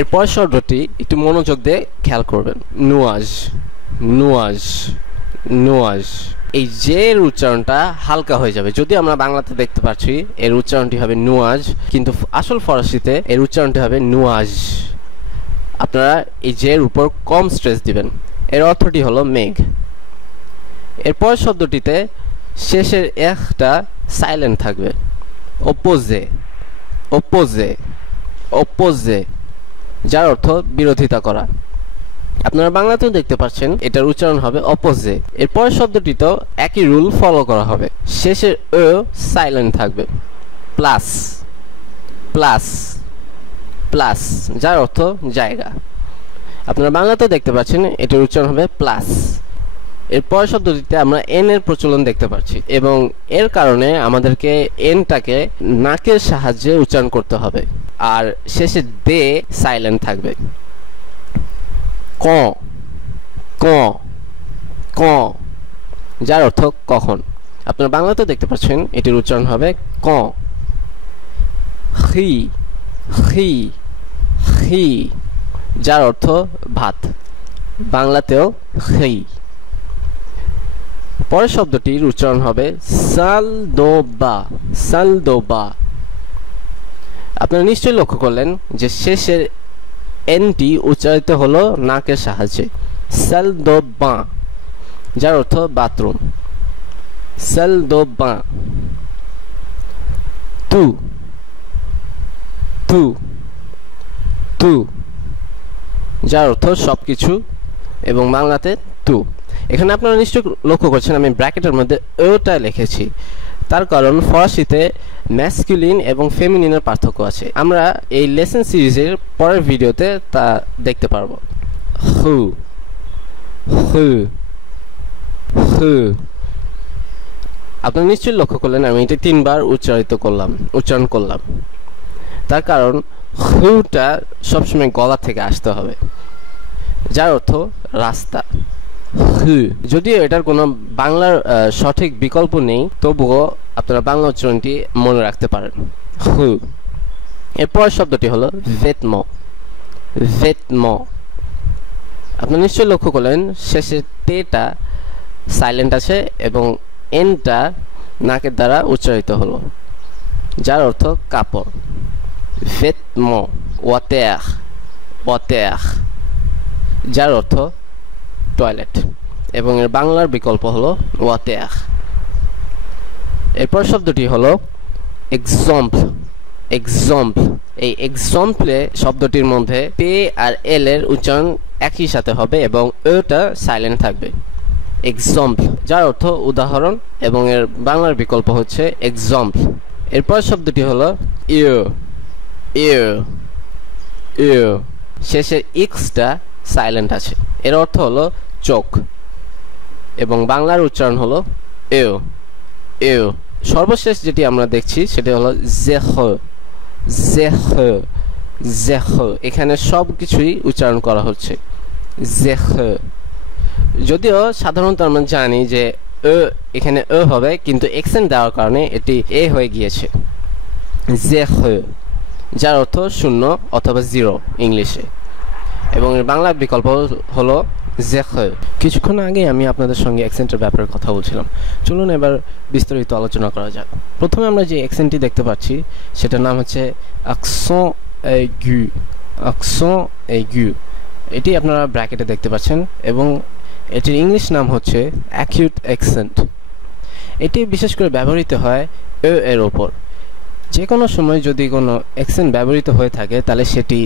এরপর শব্দটি একটু মনোযোগ দিয়ে খেয়াল করবেন, নুয়াজ, নুয়াজ, নুয়াজ। এই যে এর উচ্চারণটা হালকা হয়ে যাবে। যদি আমরা বাংলাতে দেখতে পাচ্ছি এর উচ্চারণটি হবে নুয়াজ, কিন্তু আসল ফরাসিতে এর উচ্চারণটি হবে নুয়াজ। আপনারা এই যে এর উপর কম স্ট্রেস দিবেন। এর অর্থটি হলো মেঘ। এরপর শব্দটিতে শেষের একটা সাইলেন্ট থাকবে, অপোজে, অপোজে, অপোজে, যার অর্থ বিরোধিতা করা। আপনারা বাংলাতেও দেখতে পাচ্ছেন এটার উচ্চারণ হবে অপোজে। এরপর শব্দটিতেও একই রুল ফলো করা হবে, শেষের ও সাইলেন্ট থাকবে, প্লাস, প্লাস, প্লাস, যার অর্থ জায়গা। আপনারা বাংলাতেও দেখতে পাচ্ছেন এটার উচ্চারণ হবে প্লাস। এরপর শব্দটিতে আমরা এন এর প্রচলন দেখতে পাচ্ছি এবং এর কারণে আমাদেরকে এনটাকে নাকের সাহায্যে উচ্চারণ করতে হবে আর শেষে দে সাইলেন্ট থাকবে, ক, ক, ক, যার অর্থ কখন। আপনারা বাংলাতেও দেখতে পাচ্ছেন এটির উচ্চারণ হবে ক। হি, হি, হি, যার অর্থ ভাত, বাংলাতেও হি। পরের শব্দটির উচ্চারণ হবে সালদোবা, সালদোবা। আপনারা নিশ্চয়ই লক্ষ্য করলেন যে শেষের এনটি উচ্চারিত হলো নাকের সাহায্যে, সালদোবা, যার অর্থ বাথরুম, সালদোবা। তু, তু, তু, যার অর্থ সবকিছু এবং বাংলাতে তু। এখানে আপনারা নিশ্চয়ই লক্ষ্য করছেন আমি ব্র্যাকেটের মধ্যে ওটা লিখেছি, তার কারণ ফরাসিতে ম্যাসকুলিন এবং ফেমিনিনের পার্থক্য আছে। আমরা এই লেসন সিরিজের পরের ভিডিওতে তা দেখতে পারবো। হু, হু, হু। আপনারা নিশ্চয়ই লক্ষ্য করলেন আমি এটা 3 বার উচ্চারণ করলাম, তার কারণ হুটা সবসময় গলা থেকে আসতে হবে, যার অর্থ রাস্তা, হু। যদিও এটার কোনো বাংলার সঠিক বিকল্প নেই, তবুও আপনারা বাংলা উচ্চারণটি মনে রাখতে পারেন, হু। এরপর শব্দটি হলো ভেতম, ভেতম। আপনারা নিশ্চয়ই লক্ষ্য করলেন শেষে টেটা সাইলেন্ট আছে এবং এনটা নাকের দ্বারা উচ্চারিত হলো, যার অর্থ কাপড়, ভেতম, ওয়াতেখ, ওয়াতেখ, যার অর্থ টয়লেট এবং এর বাংলার বিকল্প হলো ওয়াতেখ। এরপর শব্দটি হলো এক্সাম্পল, এক্সাম্পল। এই এক্সাম্পলে শব্দটির মধ্যে পে আর এল এর উচ্চারণ একই সাথে হবে এবং ওটা সাইলেন্ট থাকবে, এক্সাম্পল, যার অর্থ উদাহরণ এবং এর বাংলার বিকল্প হচ্ছে এক্সাম্পল। এরপর শব্দটি হলো ইউ, ইউ, ইউ, শেষের ইক্সটা সাইলেন্ট আছে, এর অর্থ হলো চোখ এবং বাংলার উচ্চারণ হলো এও, এও। সর্বশেষ যেটি আমরা দেখছি সেটি হলো জেহ, জেহ, জেহ। এখানে সব কিছুই উচ্চারণ করা হচ্ছে জেহ। যদিও সাধারণত আমরা জানি যে এখানে হবে, কিন্তু এক্সেন্ট দেওয়ার কারণে এটি এ হয়ে গিয়েছে, জেহ, যার অর্থ শূন্য অথবা 0 ইংলিশে এবং এর বাংলা বিকল্প হলো জেখ। কিছুক্ষণ আগে আমি আপনাদের সঙ্গে অ্যাকসেন্টের ব্যাপারে কথা বলছিলাম, চলুন এবার বিস্তারিত আলোচনা করা যাক। প্রথমে আমরা যে অ্যাকসেন্টটি দেখতে পাচ্ছি সেটার নাম হচ্ছে অ্যাকসেন্ট aigu, অ্যাকসেন্ট aigu। এটি আপনারা ব্র্যাকেটে দেখতে পাচ্ছেন এবং এটির ইংলিশ নাম হচ্ছে অ্যাকিউট অ্যাকসেন্ট। এটি বিশেষ করে ব্যবহৃত হয় এর ওপর। যে কোনো সময় যদি কোনো অ্যাকসেন্ট ব্যবহৃত হয়ে থাকে তাহলে সেটি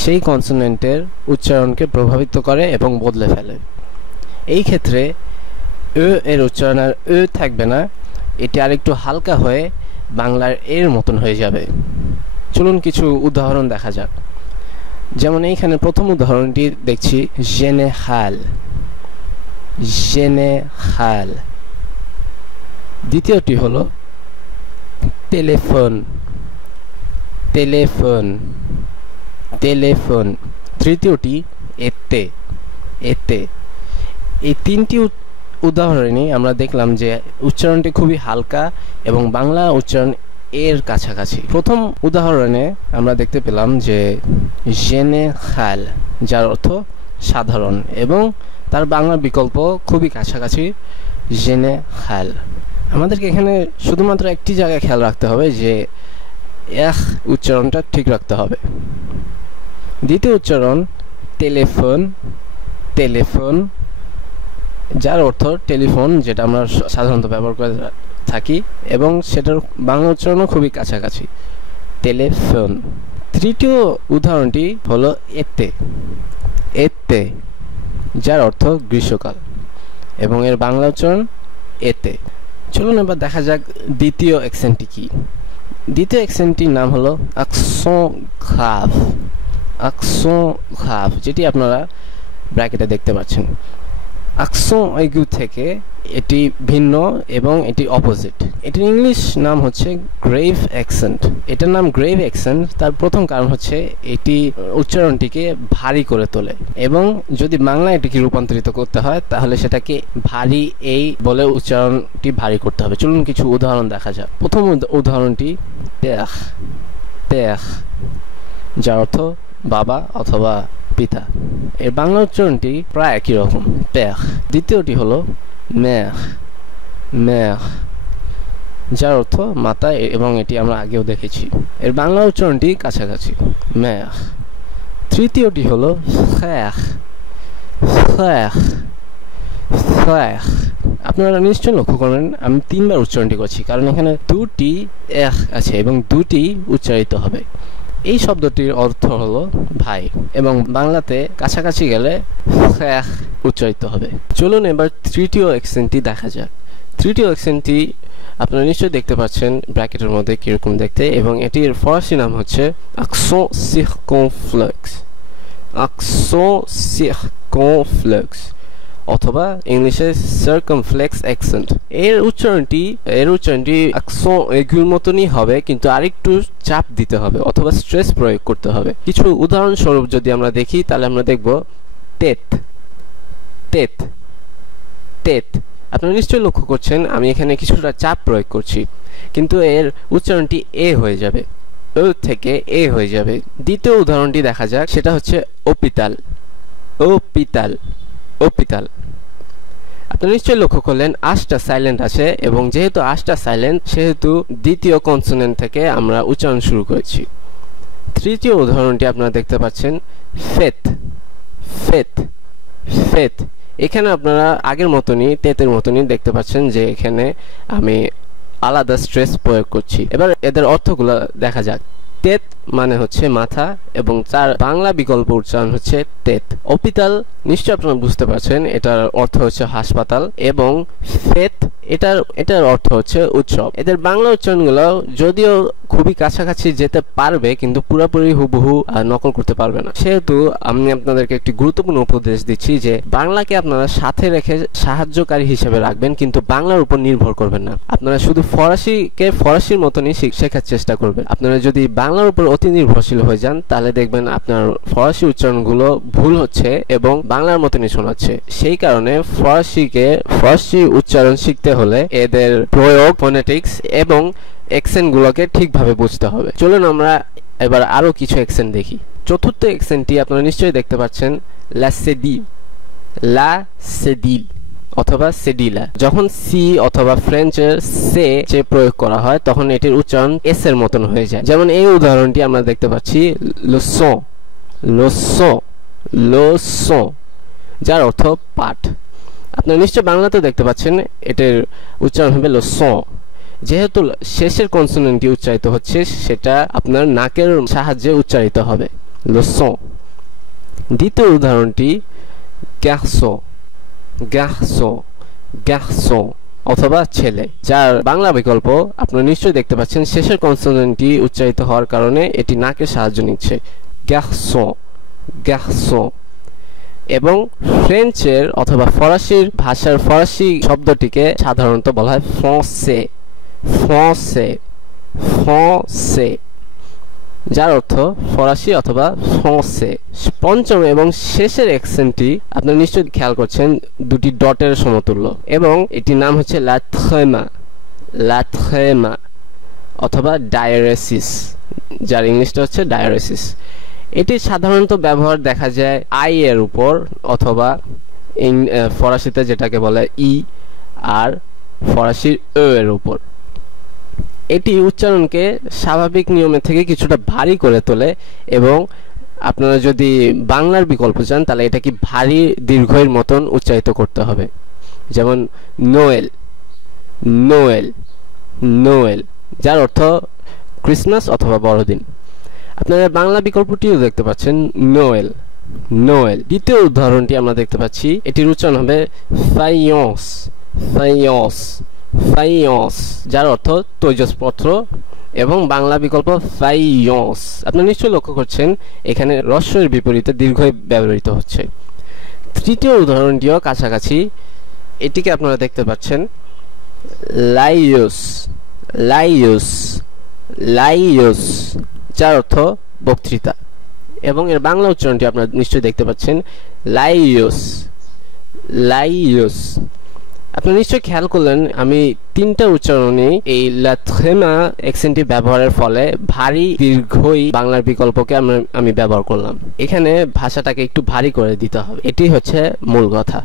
সেই কনসোনেন্টের উচ্চারণকে প্রভাবিত করে এবং বদলে ফেলে। এই ক্ষেত্রে এর উচ্চারণ আর থাকবে না, এটি আরেকটু হালকা হয়ে বাংলার এর মতন হয়ে যাবে। চলুন কিছু উদাহরণ দেখা যাক। যেমন এইখানে প্রথম উদাহরণটি দেখছি জেনেহাল, জেনেহাল। দ্বিতীয়টি হলো টেলিফোন, টেলিফোন, টেলিফোন। তৃতীয়টি এতে, এতে। এই 3টি উদাহরণে আমরা দেখলাম যে উচ্চারণটি খুবই হালকা এবং বাংলা উচ্চারণ এর কাছাকাছি। প্রথম উদাহরণে আমরা দেখতে পেলাম যে জেনেরাল, যার অর্থ সাধারণ, এবং তার বাংলা বিকল্প খুবই কাছাকাছি, জেনেরাল। আমাদেরকে এখানে শুধুমাত্র একটি জায়গায় খেয়াল রাখতে হবে যে উচ্চারণটা ঠিক রাখতে হবে। দ্বিতীয় উচ্চারণ টেলিফোন, টেলিফোন, যার অর্থ টেলিফোন, যেটা আমরা সাধারণত ব্যবহার করে থাকি, এবং সেটার বাংলা উচ্চারণও খুবই কাছাকাছি, টেলিফোন। তৃতীয় উদাহরণটি হলো এতে, এতে, যার অর্থ গ্রীষ্মকাল, এবং এর বাংলা উচ্চারণ এতে। চলুন এবার দেখা যাক দ্বিতীয় অ্যাকসেন্টটি কি। দ্বিতীয় অ্যাকসেন্টটির নাম হলো অ্যাকসেন্ট গ্রাভ, অ্যাকসেন্ট গ্রাভ, যেটি আপনারা ব্র্যাকেটে দেখতে পাচ্ছেন। অ্যাকসেন্ট aigu থেকে এটি ভিন্ন এবং এটি অপোজিট। এটির ইংলিশ নাম হচ্ছে গ্রেভ অ্যাকসেন্ট। এটার নাম গ্রেভ অ্যাকসেন্ট, তার প্রথম কারণ হচ্ছে এটি উচ্চারণটিকে ভারী করে তোলে, এবং যদি বাংলায় এটিকে রূপান্তরিত করতে হয় তাহলে সেটাকে ভারী এই বলে উচ্চারণটি ভারী করতে হবে। চলুন কিছু উদাহরণ দেখা যাক। প্রথম উদাহরণটি পেখ, পেখ, যার অর্থ বাবা অথবা পিতা। এর বাংলা উচ্চারণটি প্রায় একই রকম, পেখ। দ্বিতীয়টি হলো মেখ, মেখ, যার অর্থ মাতা, এবং এটি আমরা আগেও দেখেছি। এর বাংলা উচ্চারণটি কাছাকাছি, মেখ। তৃতীয়টি হলো ফ্রেখ, ফ্রেখ, ফ্রেখ। আপনারা নিশ্চয়ই লক্ষ্য করবেন আমি 3 বার উচ্চারণটি করছি, কারণ এখানে দুটি এখ আছে এবং দুটি উচ্চারিত হবে। এই শব্দটির অর্থ হলো ভাই, এবং বাংলাতে কাছাকাছি গেলে ফ্রেখ উচ্চারিত হবে। চলুন এবার তৃতীয় অ্যাকসেন্টটি দেখা যাক। তৃতীয় অ্যাকসেন্টটি আপনারা নিশ্চয়ই দেখতে পাচ্ছেন ব্র্যাকেটের মধ্যে কিরকম দেখতে, এবং এটির ফরাসি নাম হচ্ছে অ্যাকসেন্ট সিরকমফ্লেক্স, অ্যাকসেন্ট সিরকমফ্লেক্স, অথবা ইংলিশে সার্কামফ্লেক্স অ্যাকসেন্ট। এর উচ্চারণটি অ্যাকসেন্ট এগুর মতনই হবে, কিন্তু আরেকটু চাপ দিতে হবে অথবা স্ট্রেস প্রয়োগ করতে হবে। কিছু উদাহরণস্বরূপ যদি আমরা দেখি তাহলে আমরা দেখব তেত, তেত, তেত। আপনারা নিশ্চয়ই লক্ষ্য করছেন আমি এখানে কিছুটা চাপ প্রয়োগ করছি, কিন্তু এর উচ্চারণটি এ হয়ে যাবে, ও থেকে এ হয়ে যাবে। দ্বিতীয় উদাহরণটি দেখা যাক, সেটা হচ্ছে ওপিতাল, ওপিতাল, ওপিতাল। আপনারা নিশ্চয়ই লক্ষ্য করলেন আশটা সাইলেন্ট আছে, এবং যেহেতু আশটা সাইলেন্ট সেহেতু দ্বিতীয় কনসোনেন্ট থেকে আমরা উচ্চারণ শুরু করেছি। তৃতীয় উদাহরণটি আপনারা দেখতে পাচ্ছেন ফেত, ফেত, ফেত। এখানে আপনারা আগের মতনই তেতের মতনই দেখতে পাচ্ছেন যে এখানে আমি আলাদা স্ট্রেস প্রয়োগ করছি। এবার এদের অর্থগুলো দেখা যাক। তেত মানে হচ্ছে মাথা, এবং তার বাংলা বিকল্প উচ্চারণ হচ্ছে তেত। অপিতাল নিশ্চয় আপনারা বুঝতে পারছেন এটার অর্থ হচ্ছে হাসপাতাল, এবং ফেত এটার অর্থ হচ্ছে উৎসব। এদের বাংলা উচ্চারণগুলো যদিও খুবই কাছাকাছি যেতে পারবে, কিন্তু পুরোপুরি হুবহু নকল করতে পারবে না। সেহেতু আমি আপনাদেরকে একটি গুরুত্বপূর্ণ উপদেশ দিচ্ছি যে বাংলাকে আপনারা সাথে রেখে সাহায্যকারী হিসেবে রাখবেন, কিন্তু বাংলার উপর নির্ভর করবেন না। আপনারা শুধু ফরাসিকে ফরাসির মতনই শেখার চেষ্টা করবেন। আপনারা যদি বাংলার উপর অতি নির্ভরশীল হয়ে যান তাহলে দেখবেন আপনার ফরাসি উচ্চারণগুলো ভুল হচ্ছে এবং বাংলার মতনই শোনাচ্ছে। সেই কারণে ফরাসি উচ্চারণ শিখতে হলে এদের প্রয়োগ, ফোনেটিক্স এবং অ্যাকসেন্টগুলোকে ঠিকভাবে বুঝতে হবে। চলুন আমরা এবার আরো কিছু অ্যাকসেন্ট দেখি। চতুর্থ অ্যাকসেন্টটি আপনারা নিশ্চয়ই দেখতে পাচ্ছেন, লা সেডিল, লা সেডিল অথবা সেডিলা। যখন সি অথবা ফ্রেঞ্চের সে যে প্রয়োগ করা হয় তখন এটির উচ্চারণ এস এর মতন হয়ে যায়। যেমন এই উদাহরণটি আমরা দেখতে পাচ্ছি, লোসন, লোসন, লোসন, যার অর্থ পাঠ। আপনারা নিশ্চয় বাংলাতে দেখতে পাচ্ছেন এটির উচ্চারণ হবে লোসন। যেহেতু শেষের কনসোনেন্টটি উচ্চারিত হচ্ছে সেটা আপনার নাকের সাহায্যে উচ্চারিত হবে, লোসন। দ্বিতীয় উদাহরণটি গার্সন, গার্সন, গার্সন অথবা ছেলে, যার বাংলা বিকল্প আপনারা নিশ্চয়ই দেখতে পাচ্ছেন শেষের কনসোনেন্টটি উচ্চারিত হওয়ার কারণে এটি নাকের সাহায্য নিচ্ছে, গার্সন, গার্সন। এবং ফ্রেঞ্চের অথবা ফরাসির ভাষার ফরাসি শব্দটিকে সাধারণত বলা হয় ফ্রাঁসে, ফ্রাঁসে, ফ্রাঁসে, যার অর্থ ফরাসি অথবা ফ্রাঁসে। পঞ্চম এবং শেষের অ্যাকসেন্টটি আপনারা নিশ্চয়ই খেয়াল করছেন দুটি ডটের সমতুল্য, এবং এটির নাম হচ্ছে লা ট্রেমা, লা ট্রেমা অথবা ডায়ারেসিস, যার ইংলিশটা হচ্ছে ডায়ারেসিস। এটি সাধারণত ব্যবহার দেখা যায় আই এর উপর অথবা ফরাসিতে যেটাকে বলে ই আর ফরাসির ও এর উপর। এটি উচ্চারণকে স্বাভাবিক নিয়মের থেকে কিছুটা ভারী করে তোলে এবং আপনারা যদি বাংলার বিকল্প চান তাহলে এটা কি ভারী দীর্ঘের মতন উচ্চারিত করতে হবে, যেমন নোয়েল, নোয়েল, নোয়েল, যার অর্থ ক্রিসমাস অথবা বড়দিন। আপনারা বাংলা বিকল্পটিও দেখতে পাচ্ছেন নোয়েল, নোয়েল। দ্বিতীয় উদাহরণটি আমরা দেখতে পাচ্ছি, এটির উচ্চারণ হবে ফাইয়ন্স, ফাইয়ন্স, ফাইয়ন্স, যার অর্থ তৈজসপত্র এবং বাংলা বিকল্প ফাইয়ন্স। আপনারা নিশ্চয়ই লক্ষ্য করছেন এখানে হ্রস্বের বিপরীতে দীর্ঘ ব্যবহৃত হচ্ছে। তৃতীয় উদাহরণটিও কাছাকাছি, এটিকে আপনারা দেখতে পাচ্ছেন লাইয়ুস, লাইয়ুস, লাইয়ুস, যার অর্থ বক্তৃতা এবং এর বাংলা উচ্চারণটি আপনারা নিশ্চয়ই দেখতে পাচ্ছেন লাইয়ুস, লাইয়ুস। আপনারা নিশ্চয়ই খেয়াল করলেন আমি তিনটা উচ্চারণে এই লাথ্রেমা অ্যাকসেন্টটি ব্যবহারের ফলে ভারী দীর্ঘই বাংলার বিকল্পকে আমি ব্যবহার করলাম। এখানে ভাষাটাকে একটু ভারী করে দিতে হবে, এটি হচ্ছে মূল কথা।